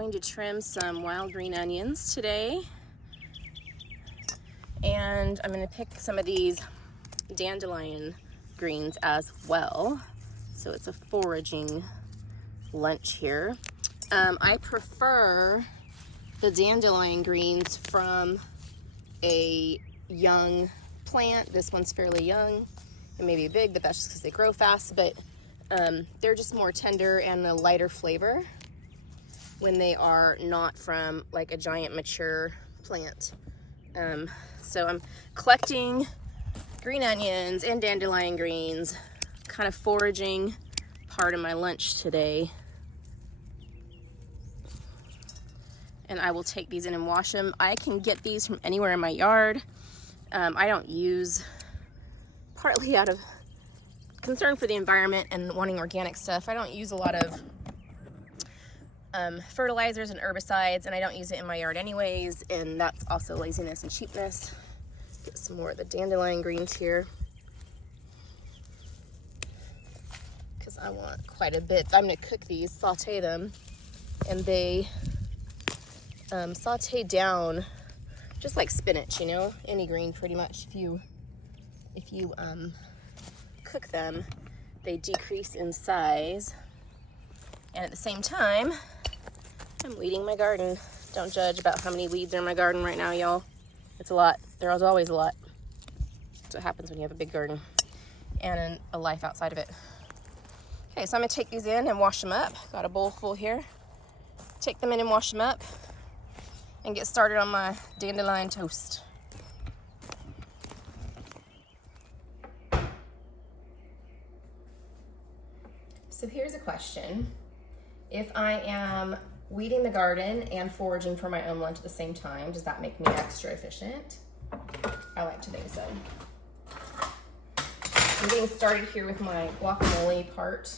going to trim some wild green onions today. And I'm going to pick some of these dandelion greens as well. So it's a foraging lunch here. I prefer the dandelion greens from a young plant. This one's fairly young. It may be big, but that's just because they grow fast. But they're just more tender and a lighter flavor when they are not from like a giant mature plant. So I'm collecting green onions and dandelion greens, kind of foraging part of my lunch today. And I will take these in and wash them. I can get these from anywhere in my yard. I don't use, partly out of concern for the environment and wanting organic stuff, I don't use a lot of fertilizers and herbicides, and I don't use it in my yard anyways, and that's also laziness and cheapness. Get some more of the dandelion greens here, because I want quite a bit. I'm going to cook these, saute them, and they saute down just like spinach, you know, any green pretty much. If you cook them, they decrease in size, and at the same time I'm weeding my garden. Don't judge about how many weeds are in my garden right now, y'all. It's a lot. There's always a lot. That's what happens when you have a big garden and a life outside of it. Okay, so I'm gonna take these in and wash them up. Got a bowl full here. Take them in and wash them up and get started on my dandelion toast. So here's a question. If I am weeding the garden and foraging for my own lunch at the same time, does that make me extra efficient? I like to think so. I'm getting started here with my guacamole part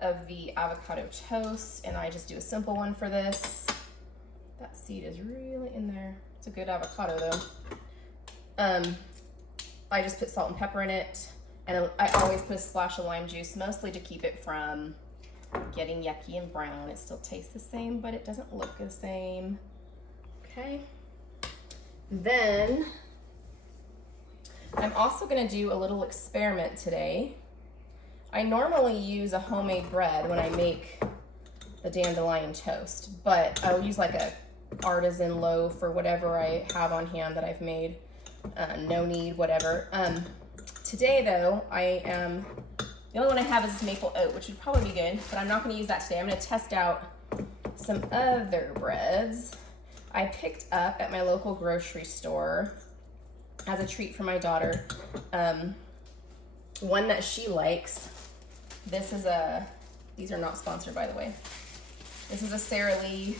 of the avocado toast, and I just do a simple one for this. That seed is really in there. It's a good avocado though. I just put salt and pepper in it, and I always put a splash of lime juice, mostly to keep it from getting yucky and brown. It still tastes the same, but it doesn't look the same. Okay. Then I'm also gonna do a little experiment today. I normally use a homemade bread when I make the dandelion toast, but I'll use like a artisan loaf or whatever I have on hand that I've made, no knead, whatever. Today though, the only one I have is this maple oat, which would probably be good, but I'm not gonna use that today. I'm gonna test out some other breads I picked up at my local grocery store as a treat for my daughter. One that she likes. These are not sponsored, by the way. This is a Sara Lee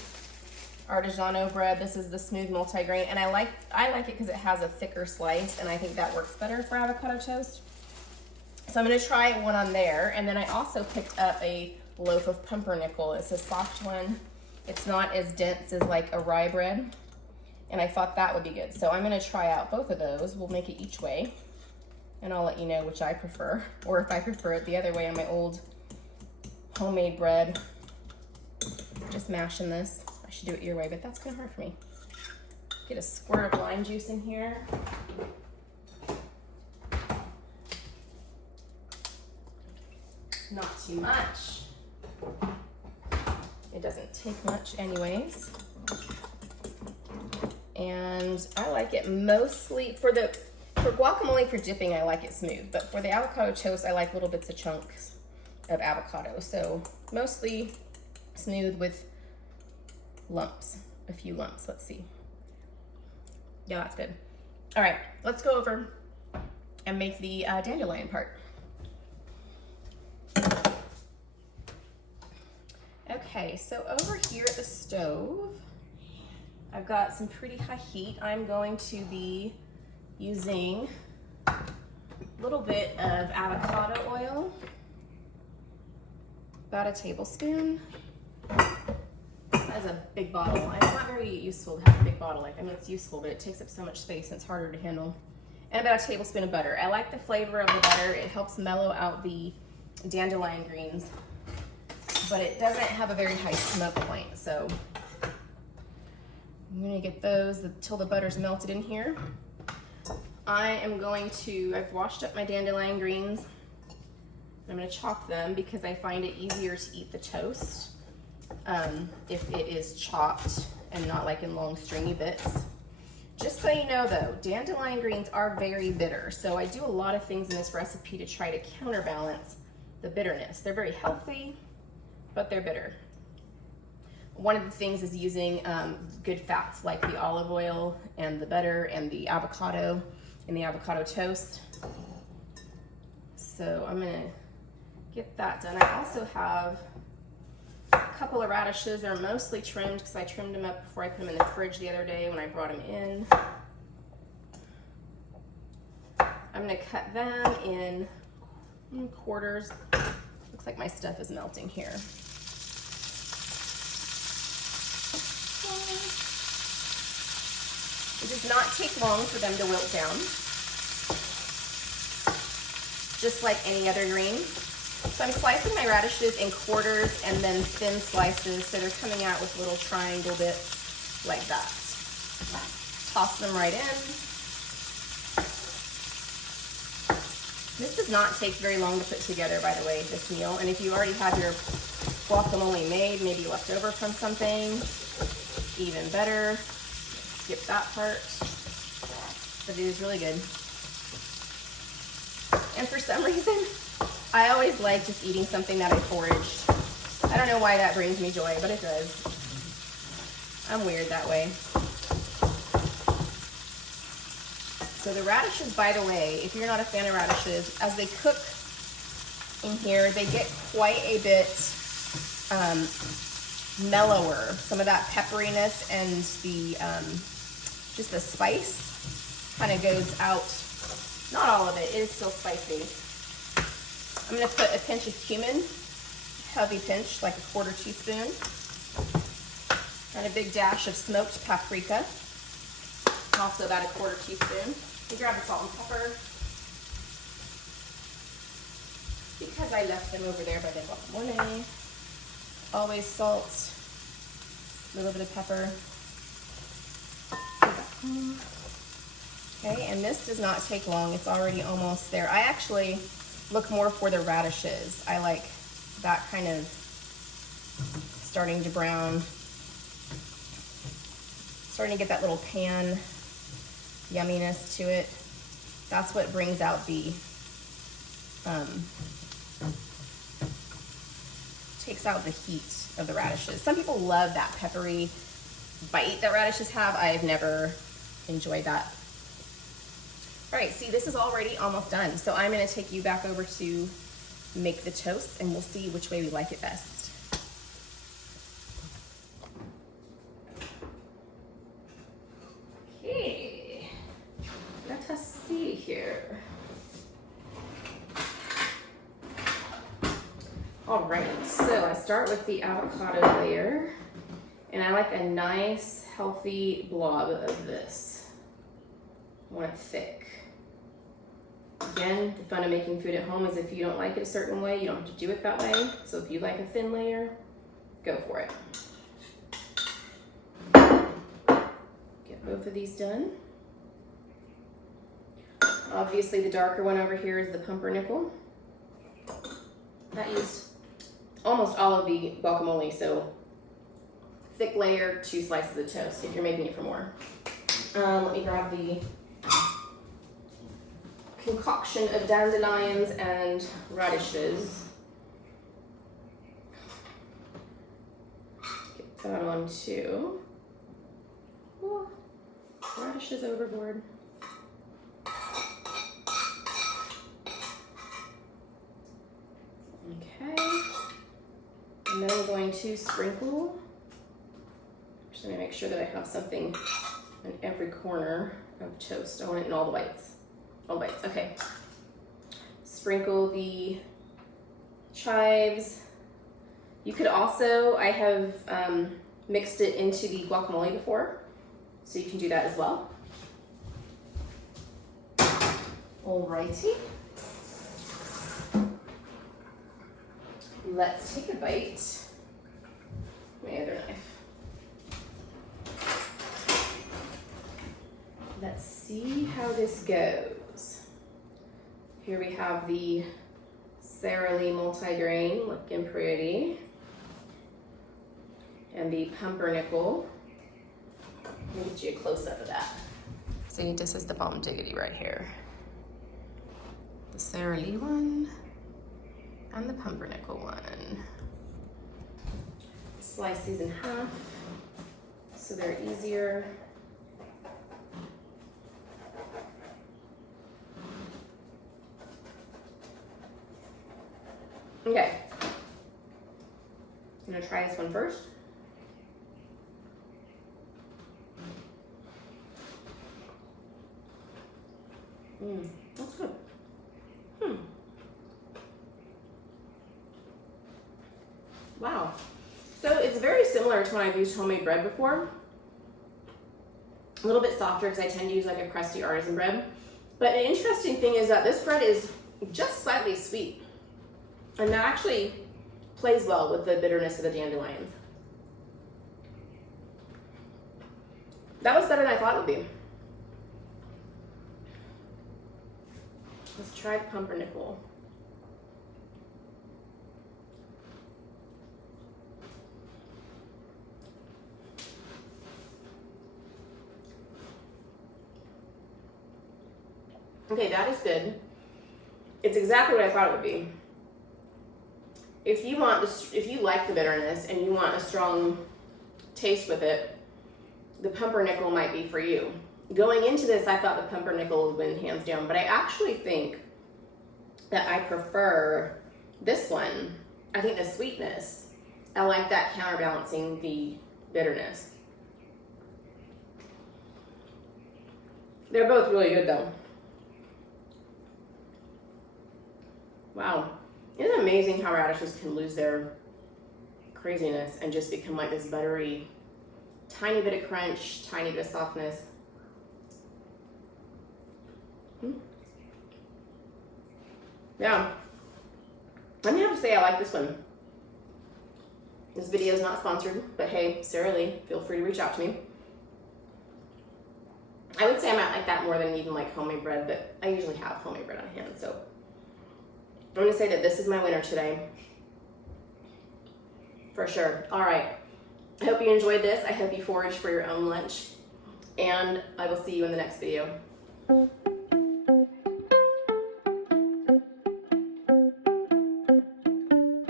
Artigiano bread. This is the smooth multigrain, and I like it because it has a thicker slice, and I think that works better for avocado toast. So I'm gonna try one on there, and then I also picked up a loaf of pumpernickel. It's a soft one. It's not as dense as like a rye bread, and I thought that would be good. So I'm gonna try out both of those. We'll make it each way, and I'll let you know which I prefer, or if I prefer it the other way on my old homemade bread. Just mashing this. I should do it your way, but that's kind of hard for me. Get a squirt of lime juice in here. Not too much. It doesn't take much anyways. And I like it mostly for guacamole, for dipping, I like it smooth, but for the avocado toast, I like little bits of chunks of avocado. So mostly smooth with lumps, a few lumps. Let's see. Yeah, that's good. All right, let's go over and make the dandelion part. Okay, so over here at the stove, I've got some pretty high heat. I'm going to be using a little bit of avocado oil, about a tablespoon. That's a big bottle. It's not very useful to have a big bottle. I mean, it's useful, but it takes up so much space and it's harder to handle. And about a tablespoon of butter. I like the flavor of the butter. It helps mellow out the dandelion greens but it doesn't have a very high smoke point. So I'm gonna get those till the butter's melted in here. I am going to, I've washed up my dandelion greens. I'm gonna chop them because I find it easier to eat the toast if it is chopped and not like in long stringy bits. Just so you know though, dandelion greens are very bitter. So I do a lot of things in this recipe to try to counterbalance the bitterness. They're very healthy, but they're bitter. One of the things is using good fats like the olive oil and the butter and the avocado in the avocado toast. So I'm gonna get that done. I also have a couple of radishes. They're mostly trimmed because I trimmed them up before I put them in the fridge the other day when I brought them in. I'm gonna cut them in quarters. Looks like my stuff is melting here. It does not take long for them to wilt down, just like any other green. So I'm slicing my radishes in quarters and then thin slices, so they're coming out with little triangle bits like that. Toss them right in. This does not take very long to put together, by the way, this meal. And if you already have your guacamole made, maybe left over from something, even better. Skip that part, but it is really good. And for some reason, I always like just eating something that I foraged. I don't know why that brings me joy, but it does. I'm weird that way. So the radishes, by the way, if you're not a fan of radishes, as they cook in here, they get quite a bit mellower. Some of that pepperiness and the just the spice kind of goes out. Not all of it is still spicy. I'm going to put a pinch of cumin, heavy pinch, like a 1/4 teaspoon, and a big dash of smoked paprika, also about a 1/4 teaspoon. You grab the salt and pepper because I left them over there by the guacamole. Always salt, a little bit of pepper. Okay, and this does not take long. It's already almost there. I actually look more for the radishes. I like that kind of starting to brown, starting to get that little pan yumminess to it. That's what brings out the takes out the heat of the radishes. Some people love that peppery bite that radishes have. I've never enjoyed that. All right, see, this is already almost done. So I'm gonna take you back over to make the toast and we'll see which way we like it best. Okay, let us see here. All right, so I start with the avocado layer, and I like a nice, healthy blob of this. I want it thick. Again, the fun of making food at home is if you don't like it a certain way, you don't have to do it that way. So if you like a thin layer, go for it. Get both of these done. Obviously, the darker one over here is the pumpernickel. That used almost all of the guacamole, so thick layer, 2 slices of toast if you're making it for more. Let me grab the concoction of dandelions and radishes. Get that on too. Ooh, radishes overboard. Okay. And then I'm going to sprinkle. Just gonna make sure that I have something in every corner of toast. I want it in all the bites. All the bites, okay. Sprinkle the chives. You could also, I have mixed it into the guacamole before, so you can do that as well. Alrighty. Let's take a bite. My other knife. Let's see how this goes. Here we have the Sara Lee multigrain, looking pretty. And the pumpernickel. Let me get you a close up of that. See, this is the bomb diggity right here. The Sara Lee one and the pumpernickel one. Slice these in half so they're easier. Okay, I'm gonna try this one first. That's good. Wow. So it's very similar to when I've used homemade bread before. A little bit softer because I tend to use like a crusty artisan bread. But an interesting thing is that this bread is just slightly sweet. And that actually plays well with the bitterness of the dandelions. That was better than I thought it would be. Let's try the pumpernickel. Okay, that is good. It's exactly what I thought it would be. If you like the bitterness and you want a strong taste with it, the pumpernickel might be for you. Going into this, I thought the pumpernickel would win hands down, but I actually think that I prefer this one. I think the sweetness, I like that counterbalancing the bitterness. They're both really good though. Wow, isn't it amazing how radishes can lose their craziness and just become like this buttery, tiny bit of crunch, tiny bit of softness. Yeah, I'm gonna have to say I like this one. This video is not sponsored, but hey, Sara Lee, feel free to reach out to me. I would say I might like that more than even like homemade bread, but I usually have homemade bread on hand, so I'm gonna say that this is my winner today. For sure. All right. I hope you enjoyed this. I hope you forage for your own lunch, and I will see you in the next video.